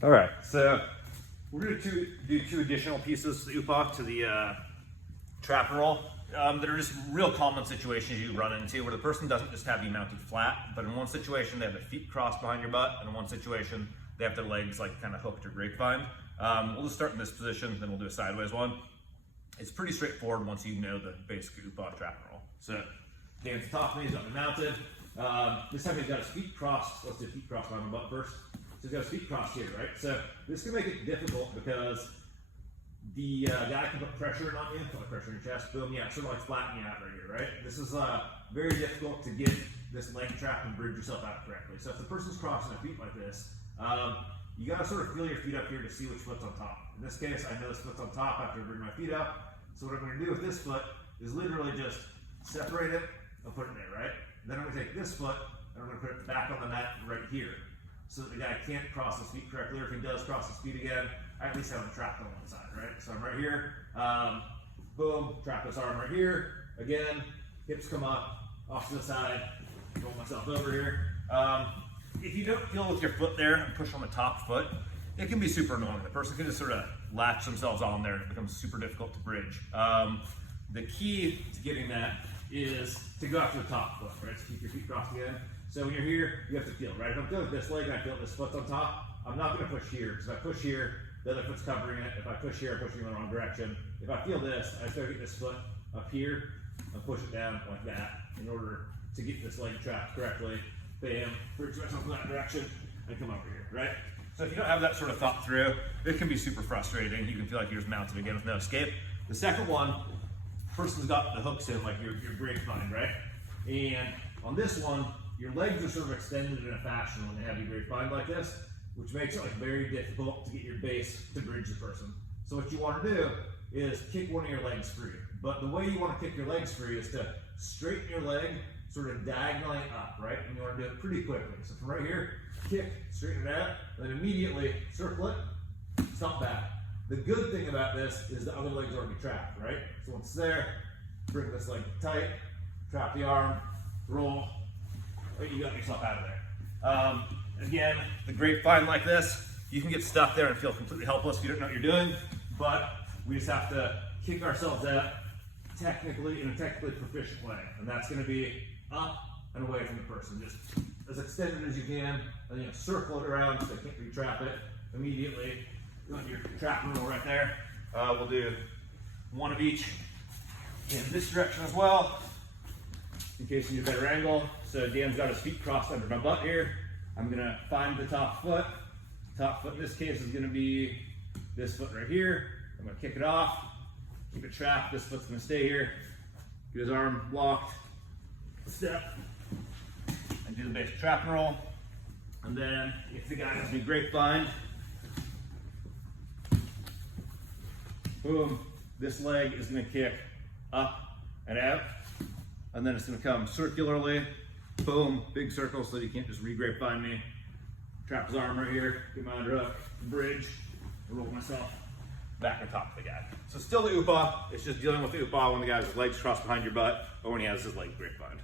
All right, so we're going to do two additional pieces to the UPA, to the trap and roll, that are just real common situations you run into where the person doesn't just have you mounted flat, but in one situation they have their feet crossed behind your butt, and in one situation they have their legs like kind of hooked or grapevine. We'll just start in this position, then we'll do a sideways one. It's pretty straightforward once you know the basic UPA trap and roll. So hands at the top of me, he's got me mounted. This time he's got his feet crossed. Let's do feet crossed behind my butt first. So he's got his feet crossed here, right? So this can make it difficult because the guy can put pressure on you, put pressure in your chest, boom, yeah, sort of like flatten you out right here, right? This is very difficult to get this leg trap and bridge yourself out correctly. So if the person's crossing their feet like this, you gotta sort of feel your feet up here to see which foot's on top. In this case, I know this foot's on top after I bring my feet up. So what I'm gonna do with this foot is literally just separate it and put it there, right? Then I'm gonna take this foot and I'm gonna put it back on the mat right here, so that the guy can't cross his feet correctly, or if he does cross his feet again, I at least have him trapped on one side, right? So I'm right here, boom, trap this arm right here. Again, hips come up, off to the side, roll myself over here. If you don't feel with your foot there and push on the top foot, it can be super annoying. The person can just sort of latch themselves on there and it becomes super difficult to bridge. The key to getting that is to go after the top foot, right? So keep your feet crossed again. So when you're here, you have to feel, right? If I'm feeling this leg and I feel this foot's on top, I'm not gonna push here, because if I push here, the other foot's covering it. If I push here, I'm pushing in the wrong direction. If I feel this, I just gotta get this foot up here and push it down like that in order to get this leg trapped correctly. Bam, bridge myself in that direction and come over here, right? So if you don't have that sort of thought through, it can be super frustrating. You can feel like you're just mounted again with no escape. The second one, person's got the hooks in like your grapevine, right? And on this one, your legs are sort of extended in a fashion when they have your grapevine like this, which makes it like very difficult to get your base to bridge the person. So what you want to do is kick one of your legs free. But the way you want to kick your legs free is to straighten your leg sort of diagonally up, right? And you want to do it pretty quickly. So from right here, kick, straighten it out, and then immediately circle it, stomp back. The good thing about this is the other leg's already trapped, right? So once it's there, bring this leg tight, trap the arm, roll, you got yourself out of there. Again, the grapevine like this, you can get stuck there and feel completely helpless if you don't know what you're doing, but we just have to kick ourselves out technically in a technically proficient way, and that's going to be up and away from the person, just as extended as you can, and then circle it around so they can't re-trap it immediately. You want your trap and roll right there. We'll do one of each in this direction as well, in case you need a better angle. So Dan's got his feet crossed under my butt here. I'm gonna find the top foot. Top foot in this case is gonna be this foot right here. I'm gonna kick it off, keep it trapped. This foot's gonna stay here. Get his arm locked, step, and do the basic trap and roll. And then if the guy has me grapevine, boom, this leg is gonna kick up and out. And then it's gonna come circularly, boom, big circle so that he can't just re-grapevine me. Trap his arm right here, get my under hook, bridge, and roll myself back on top of the guy. So still the UPA, it's just dealing with the UPA when the guy has his legs crossed behind your butt or when he has his leg grapevine.